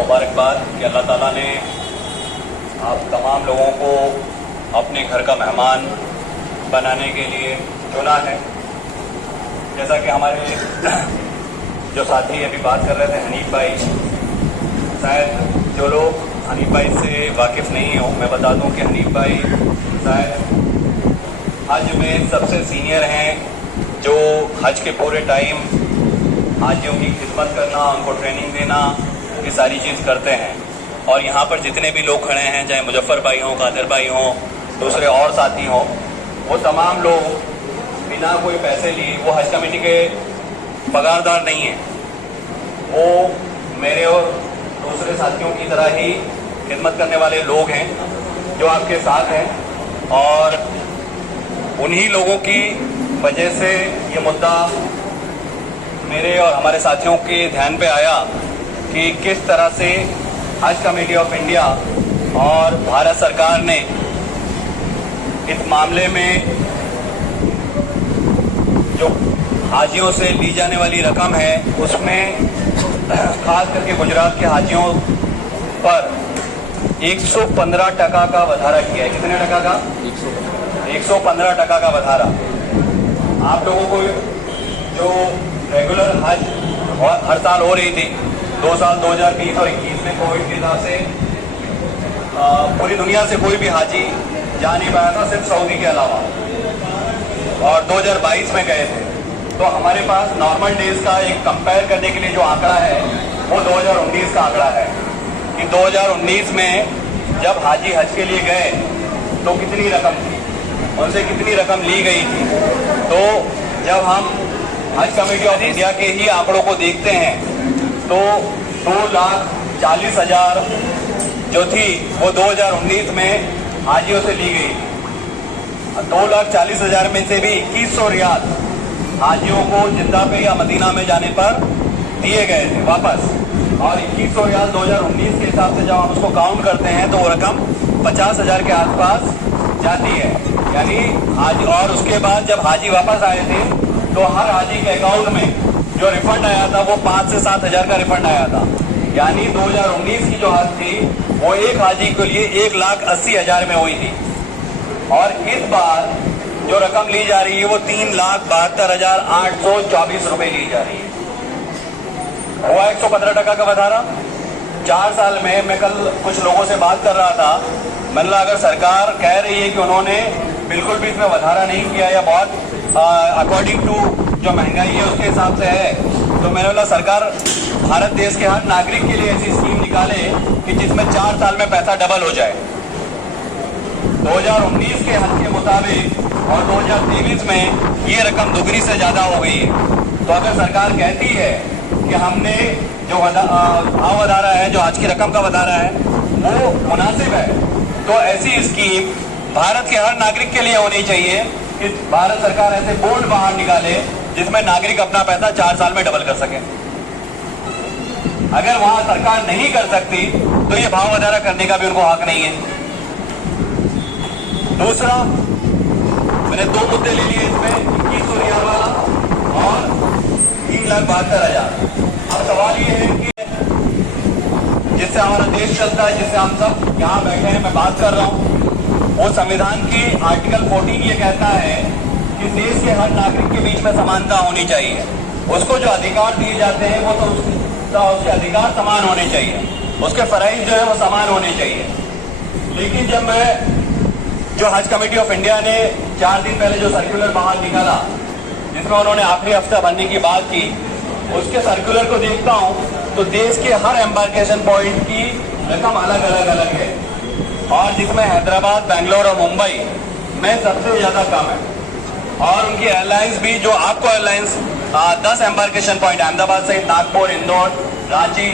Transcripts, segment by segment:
मुबारकबाद कि अल्लाह ताला ने आप तमाम लोगों को अपने घर का मेहमान बनाने के लिए चुना है। जैसा कि हमारे जो साथी अभी बात कर रहे थे हनीफ भाई, शायद जो लोग हनीफ भाई से वाकिफ़ नहीं हो, मैं बता दूं कि हनीफ भाई शायद हज में सबसे सीनियर हैं, जो हज के पूरे टाइम हाजियों की खिदमत करना, उनको ट्रेनिंग देना, ये सारी चीज़ करते हैं। और यहाँ पर जितने भी लोग खड़े हैं, चाहे मुजफ्फर भाई हों, कादिर भाई हों, दूसरे और साथी हों, वो तमाम लोग बिना कोई पैसे लिए, वो हज कमेटी के पगारदार नहीं हैं, वो मेरे और दूसरे साथियों की तरह ही खिदमत करने वाले लोग हैं जो आपके साथ हैं। और उन्हीं लोगों की वजह से ये मुद्दा मेरे और हमारे साथियों के ध्यान पे आया कि किस तरह से हज कमेटी ऑफ इंडिया और भारत सरकार ने इस मामले में जो हाजियों से ली जाने वाली रकम है, उसमें खास करके गुजरात के हाजियों पर 115% का वधारा किया है। कितने टका का? 115% का वधारा। आप लोगों को जो रेगुलर हज हर साल हो रही थी, 2 साल 2020 और 21 में कोविड के हिसाब से पूरी दुनिया से कोई भी हाजी जा नहीं पाया था, सिर्फ सऊदी के अलावा, और 2022 में गए थे। तो हमारे पास नॉर्मल डेज का एक कंपेयर करने के लिए जो आंकड़ा है वो 2019 का आंकड़ा है कि 2019 में जब हाजी हज के लिए गए तो कितनी रकम थी, उनसे कितनी रकम ली गई थी। तो जब हम हज कमेटी ऑफ इंडिया के ही आंकड़ों को देखते हैं तो 2,40,000 जो थी वो 2019 में हाजियों से ली गई थी। 2,40,000 में से भी 2100 रियाल हाजियों को जिद्दा पे या मदीना में जाने पर दिए गए थे वापस, और 2100 रियाल 2019 के हिसाब से जब हम उसको काउंट करते हैं तो वो रकम 50,000 के आसपास जाती है। यानी हाजी, और उसके बाद जब हाजी वापस आए थे तो हर हाजी के अकाउंट में जो रिफंड आया था वो 5 से 7,000 का रिफंड आया था। यानी 2019 की जो हज थी वो एक हाजी के लिए 1,80,000 में हुई थी, और इस बार जो रकम ली जा रही है वो 3,72,824 रुपए ली जा रही है। हुआ 115% का वधारा 4 साल में। मैं कल कुछ लोगों से बात कर रहा था, मतलब अगर सरकार कह रही है कि उन्होंने बिल्कुल भी इसमें वधारा नहीं किया या बहुत अकॉर्डिंग टू जो महंगाई है उसके हिसाब से है, तो मैंने बोला सरकार भारत देश के हर नागरिक के लिए ऐसी स्कीम निकाले कि जिसमें 4 साल में पैसा डबल हो जाए। 2019 के हज के मुताबिक और 2023 में ये रकम दुगनी से ज़्यादा हो गई है। तो अगर सरकार कहती है कि हमने जो भाव वधारा है, जो आज की रकम का वधारा है वो मुनासिब है, तो ऐसी स्कीम भारत के हर नागरिक के लिए होनी चाहिए कि भारत सरकार ऐसे बोर्ड बाहर निकाले जिसमें नागरिक अपना पैसा 4 साल में डबल कर सके। अगर वहां सरकार नहीं कर सकती तो ये भाव वधारा करने का भी उनको हक नहीं है। दूसरा, मैंने 2 मुद्दे ले लिए इसमें, 2100 रियाल वाला और 3,72,000। अब सवाल ये है कि जिससे हमारा देश चलता है, जिससे हम सब यहाँ बैठे हैं, मैं बात कर रहा हूँ, वो संविधान की आर्टिकल 14 ये कहता है कि देश के हर नागरिक के बीच में समानता होनी चाहिए। उसको जो अधिकार दिए जाते हैं वो तो उसके अधिकार समान होने चाहिए, उसके फराइज जो है वो समान होने चाहिए। लेकिन जब मैं जो हज कमेटी ऑफ इंडिया ने 4 दिन पहले जो सर्कुलर बाहर निकाला जिसमें उन्होंने आखिरी हफ्ता भरने की बात की, उसके सर्कुलर को देखता हूँ तो देश के हर एम्बार्केशन पॉइंट की रकम अलग अलग है, और जिसमें हैदराबाद, बेंगलोर और मुंबई में सबसे ज़्यादा कम है। और उनकी एयरलाइंस भी, जो आपको एयरलाइंस 10 एम्बार्केशन पॉइंट अहमदाबाद सहित नागपुर, इंदौर, रांची,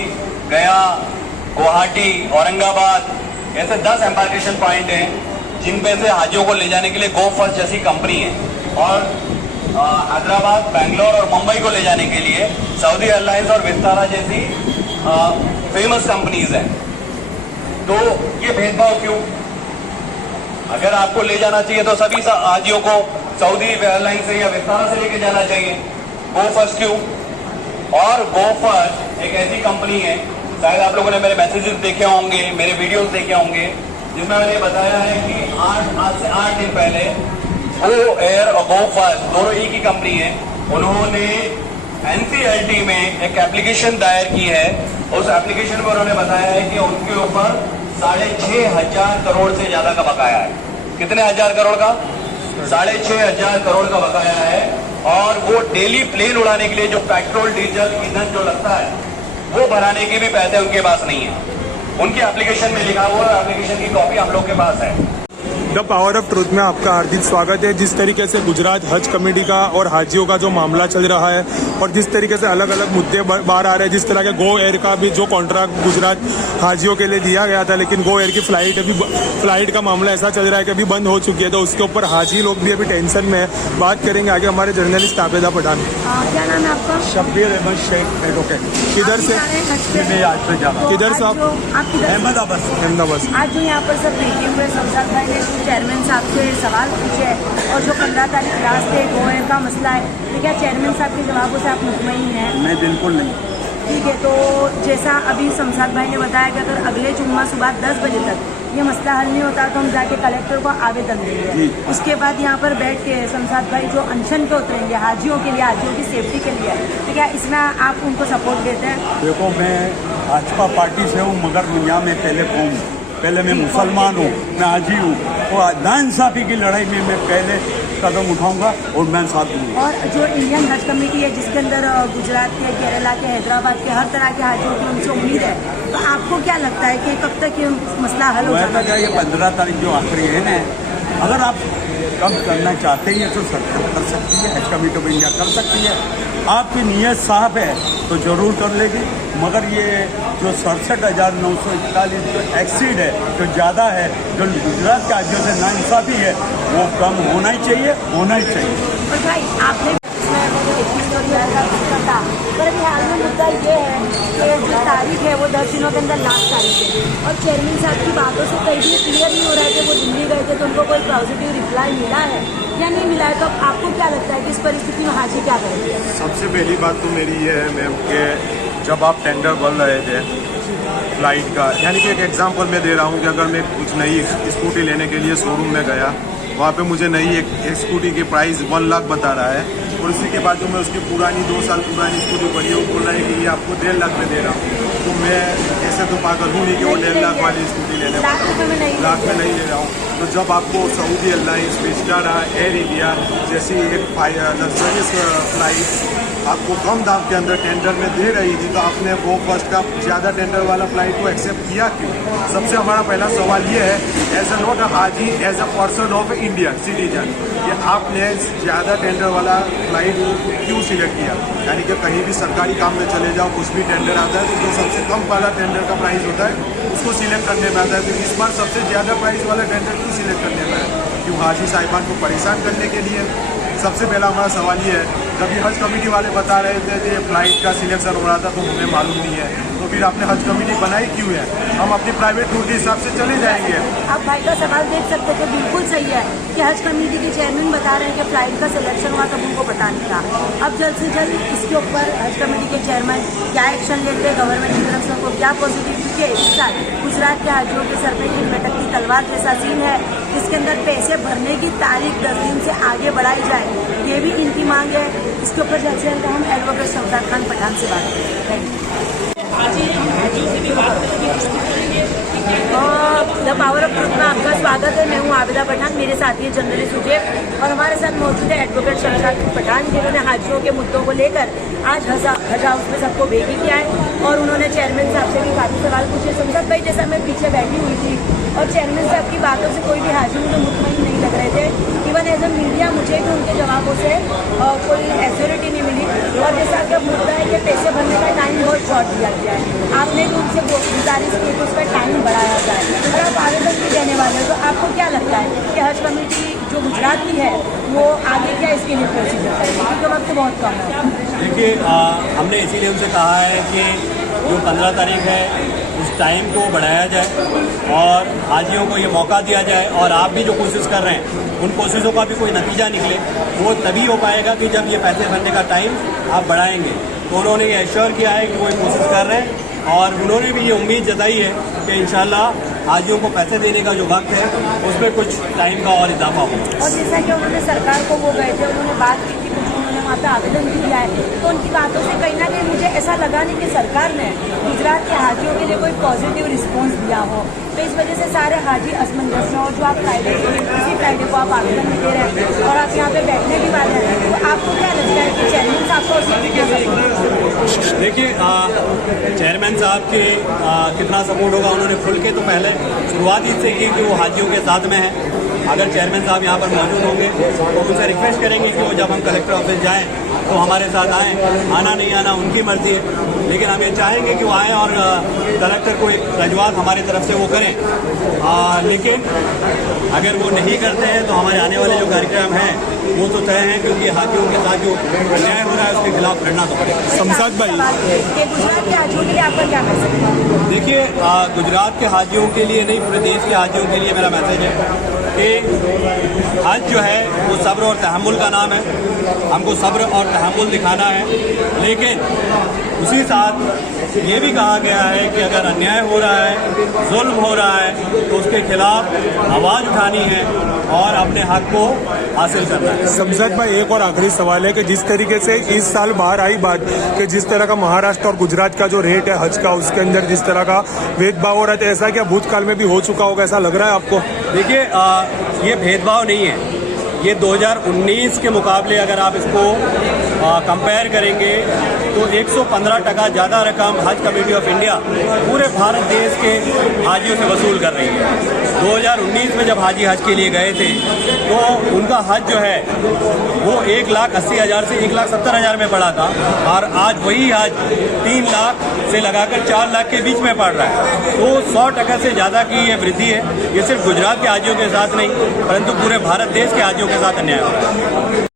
गया, गुवाहाटी, औरंगाबाद, ऐसे 10 एम्बार्केशन पॉइंट हैं जिन पे से हाजियों को ले जाने के लिए गो फर्स्ट जैसी कंपनी है, और हैदराबाद, बेंगलोर और मुंबई को ले जाने के लिए सऊदी एयरलाइंस और विस्तारा जैसी फेमस कंपनीज हैं। तो ये भेदभाव क्यों? अगर आपको ले जाना चाहिए तो सभी हाजियों को सऊदी एयरलाइन से या विस्तारा से लेके जाना चाहिए। गो फर्स्ट क्यों? और गो फर्स्ट एक ऐसी कंपनी है शायद आप लोगों ने मेरे मैसेजेस देखे होंगे, मेरे वीडियोस देखे होंगे, जिसमें मैंने बताया है कि आज से 8 दिन पहले गो एयर और गो फास्ट दोनों एक ही कंपनी है, उन्होंने NCLT में एक एप्लीकेशन दायर की है। उस एप्लीकेशन में उन्होंने बताया है कि उनके ऊपर 6,500 करोड़ से ज्यादा का बकाया है। कितने हजार करोड़ का? 6,500 करोड़ का बकाया है। और वो डेली प्लेन उड़ाने के लिए जो पेट्रोल डीजल ईंधन जो लगता है वो भराने के भी पैसे उनके पास नहीं है। उनकी एप्लीकेशन में लिखा हुआ एप्लीकेशन की कॉपी हम लोग के पास है। द पावर ऑफ ट्रुथ में आपका हार्दिक स्वागत है। जिस तरीके से गुजरात हज कमेटी का और हाजियों का जो मामला चल रहा है और जिस तरीके से अलग अलग मुद्दे बाहर आ रहे हैं, जिस तरह के गो एयर का भी जो कॉन्ट्रैक्ट गुजरात हाजियों के लिए दिया गया था, लेकिन गो एयर की फ्लाइट का मामला ऐसा चल रहा है कि अभी बंद हो चुकी है, तो उसके ऊपर हाजी लोग भी अभी टेंशन में है। बात करेंगे आगे हमारे जर्नलिस्ट आबेदा पठान। क्या नाम है आपका? शब्बीर अहमद शेख एडवोकेट। किधर से? किधर से आप? अहमदाबाद। आज जो यहाँ पर सब मीटिंग में शमशाद भाई ने चेयरमैन साहब से सवाल पूछे और जो 15 तारीख लास्ट है गो एयर का मसला है, तो क्या चेयरमैन साहब के जवाबों से आप मुतमईन हैं? मैं बिल्कुल नहीं। ठीक है, तो जैसा अभी शमशाद भाई ने बताया कि अगर अगले जुम्मा सुबह 10 बजे तक ये मसला हल नहीं होता तो हम जाके कलेक्टर को आवेदन देंगे। उसके बाद यहाँ पर बैठ के शमशाद भाई जो अनशन पे उतरेंगे हाजियों के लिए, हाजियों की सेफ्टी के लिए, तो क्या इसमें आप उनको सपोर्ट देते हैं? देखो, मैं भाजपा पार्टी से हूँ, मगर दुनिया में पहले मैं मुसलमान हूँ, मैं हाजी हूँ, और नाइंसाफी की लड़ाई में मैं पहले कदम उठाऊंगा और मैं साथ दूंगा। और जो इंडियन हज कमेटी है जिसके अंदर गुजरात के, केरला के, हैदराबाद के हर तरह के हाजियों की उनसे उम्मीद है, तो आपको क्या लगता है कि कब तक ये मसला हल हो जाएगा? ये 15 तारीख जो आखिरी है ना, अगर आप कम करना चाहते हैं तो सरकार कर सकती है, हज कमेटी ऑफ इंडिया कर सकती है। आपकी नीयत साफ है तो जरूर कर लेगी, मगर ये जो 67,941 जो एक्सीड है, जो ज़्यादा है, जो गुजरात के हाजियों से नाइंसाफी है, वो कम होना ही चाहिए। और भाई आपने पर अभी हाल में मुद्दा ये है कि जो तारीख है वो 10 दिनों के अंदर लास्ट तारीख है, और चेयरमैन साहब की बातों से कहीं भी क्लियर नहीं हो रहा है कि वो दिल्ली गए थे तो उनको कोई पॉजिटिव रिप्लाई मिला है या नहीं मिला है। तो आपको क्या लगता है कि इस परिस्थिति में हाजी क्या करेंगे? सबसे पहली बात तो मेरी ये है मैम कि जब आप टेंडर बोल रहे थे फ्लाइट का, यानी कि एक एग्जांपल मैं दे रहा हूँ कि अगर मैं कुछ नई स्कूटी लेने के लिए शोरूम में गया, वहाँ पे मुझे नई एक स्कूटी की प्राइस 1 लाख बता रहा है, और उसी के बाद जो मैं उसकी पुरानी 2 साल पुरानी स्कूटी पड़ी है वो बोल रहा है कि ये आपको 1.5 लाख में दे रहा हूँ। तो मैं ऐसे तो पागल हूँ नहीं कि वो 1.5 लाख वाली स्कूटी लेने वाला लाख में नहीं ले रहा हूँ। तो जब आपको Saudi airlines, Vistara, air India जैसी एक लग्जरियस फ्लाइट आपको कम दाम के अंदर टेंडर में दे रही थी, तो आपने वो फर्स्ट का ज़्यादा टेंडर वाला फ्लाइट को एक्सेप्ट किया क्यों? सबसे हमारा पहला सवाल ये है, एज अ नॉट अ हाजी, as a person of Indian citizen, कि आपने ज़्यादा टेंडर वाला फ्लाइट क्यों सिलेक्ट किया? यानी कि कहीं भी सरकारी काम में चले जाओ, कुछ भी टेंडर आता है तो जो सबसे कम वाला टेंडर का प्राइस होता है उसको सिलेक्ट करने में आता है। तो इस बार सबसे ज़्यादा प्राइस वाला टेंडर क्यों सिलेक्ट करने में है? क्यों हाजी साहिबान को परेशान करने के लिए? सबसे पहला हमारा सवाल ये है, जब ये हज कमेटी वाले बता रहे थे कि फ्लाइट का सिलेक्शन हो रहा था तो हमें मालूम नहीं है, तो फिर आपने हज कमेटी बनाई क्यों है? हम अपनी प्राइवेट टूर के हिसाब से चले जाएंगे। आप भाई का सवाल देख सकते थे, बिल्कुल सही है कि हज कमेटी के चेयरमैन बता रहे हैं कि फ्लाइट का सिलेक्शन हुआ तब उनको पता नहीं था। अब जल्द से जल्द इसके ऊपर हज कमेटी के चेयरमैन क्या एक्शन लेते हैं, गवर्नमेंट की तरफ से उनको क्या पॉजिटिव, क्योंकि इस साल गुजरात के हाजियों के सर पे एक लटकती तलवार जैसा सीन है, जिसके अंदर पैसे भरने की तारीख 10 दिन से आगे बढ़ाई जाए, ये भी इनकी मांग है। इसके ऊपर जल्द से जल्द हम एडवोकेट शमशाद खान पठान से बात करेंगे। द पावर ऑफ ट्रुथ में आपका स्वागत है। मैं हूँ आबेदा पठान, मेरे साथी है जर्नलिस्ट सुजैब, और हमारे साथ मौजूद है एडवोकेट शमशाद पठान, जिन्होंने हाजियों के मुद्दों को लेकर आज हज हाउस में सबको भेजी किया है, और उन्होंने चेयरमैन साहब से भी काफ़ी सवाल पूछे। शमशाद भाई, जैसा मैं पीछे बैठी हुई थी और चेयरमैन साहब की बातों से कोई भी हाजी मुझे मुतमईन नहीं लग रहे थे। इवन एज अ मीडिया मुझे भी उनके जवाबों से कोई एश्योरिटी नहीं मिली, और जैसा कि मुद्दा है कि पैसे भरने का टाइम बहुत शॉर्ट दिया गया है, आपने भी उनसे गुजारिश की कि उसका टाइम बढ़ाया जाए, और आप आवेदन भी देने वाले हो, तो आपको क्या लगता है कि हज कमेटी जो गुजरात की है वो आगे क्या इसके लिए प्रोसीजर करेगी, क्योंकि वक्त बहुत कम है? देखिए, हमने इसीलिए उनसे कहा है कि जो 15 तारीख है उस टाइम को बढ़ाया जाए और हाजियों को ये मौका दिया जाए, और आप भी जो कोशिश कर रहे हैं उन कोशिशों का भी कोई नतीजा निकले, वो तभी हो पाएगा कि जब ये पैसे भरने का टाइम आप बढ़ाएंगे। तो उन्होंने ये एश्योर किया है कि वो कोशिश कर रहे हैं और उन्होंने भी ये उम्मीद जताई है कि इंशाल्लाह हाजियों को पैसे देने का जो वक्त है उसमें कुछ टाइम का और इजाफा होगा। और जैसा कि उन्होंने सरकार को वो गए थे, उन्होंने बात की थी, कुछ उन्होंने वहाँ पे आवेदन भी किया है, तो उनकी बातों से कहीं ना कहीं मुझे ऐसा लगा नहीं कि सरकार ने गुजरात के हाजियों के लिए कोई पॉजिटिव रिस्पॉन्स दिया हो। तो इस वजह से सारे हाजी असमंजस में, और जो आप फ्राइडे इसी फ्राइडे को आप आवेदन भी दे रहे हैं और आप यहाँ पे बैठने की बात है, तो आपको क्या लगता है कि चेयरमैन साहब को उसमें क्या सपोर्ट? देखिए, चेयरमैन साहब के कितना सपोर्ट होगा, उन्होंने खुल के तो पहले शुरुआत इससे की कि वो हाजियों के साथ में हैं। अगर चेयरमैन साहब यहाँ पर मौजूद होंगे तो उनसे रिक्वेस्ट करेंगे कि वो जब हम कलेक्टर ऑफिस जाएं तो हमारे साथ आएँ। आना नहीं आना उनकी मर्जी है, लेकिन हम ये चाहेंगे कि वो आएँ और कलेक्टर को एक रजूआत हमारी तरफ से वो करें। लेकिन अगर वो नहीं करते हैं तो हमारे आने वाले जो कार्यक्रम हैं वो तो तय हैं, क्योंकि हाजियों के साथ जो अन्याय हो रहा है उसके खिलाफ लड़ना तो पड़ेगा। शमशाद भाई, गुजरात के हाजियों के लिए आपका क्या मैसेज है? देखिए, गुजरात के हाजियों के लिए नहीं, पूरे देश के हाजियों के लिए मेरा मैसेज है कि हज जो है वो सब्र और तहम्मुल का नाम है। हमको सब्र और तहम्मुल दिखाना है, लेकिन उसी साथ ये भी कहा गया है कि अगर अन्याय हो रहा है, जुल्म हो रहा है, तो उसके खिलाफ आवाज़ उठानी है और अपने हक को हासिल करना है। शमशाद भाई, एक और आखिरी सवाल है कि जिस तरीके से इस साल बाहर आई बात कि जिस तरह का महाराष्ट्र और गुजरात का जो रेट है हज का, उसके अंदर जिस तरह का भेदभाव हो रहा है, ऐसा क्या भूतकाल में भी हो चुका होगा, ऐसा लग रहा है आपको? देखिए, ये भेदभाव नहीं है। ये 2019 के मुकाबले अगर आप इसको कंपेयर करेंगे तो 115% ज़्यादा रकम हज कमेटी ऑफ इंडिया पूरे भारत देश के हाजियों से वसूल कर रही है। 2019 में जब हाजी हज के लिए गए थे तो उनका हज जो है वो 1,80,000 से 1,70,000 में पड़ा था, और आज वही हज 3 लाख से लगाकर 4 लाख के बीच में पड़ रहा है। तो 100% से ज़्यादा की ये वृद्धि है। ये सिर्फ गुजरात के हाजियों के साथ नहीं, परंतु पूरे भारत देश के हाजियों के साथ अन्याय हो रहा है।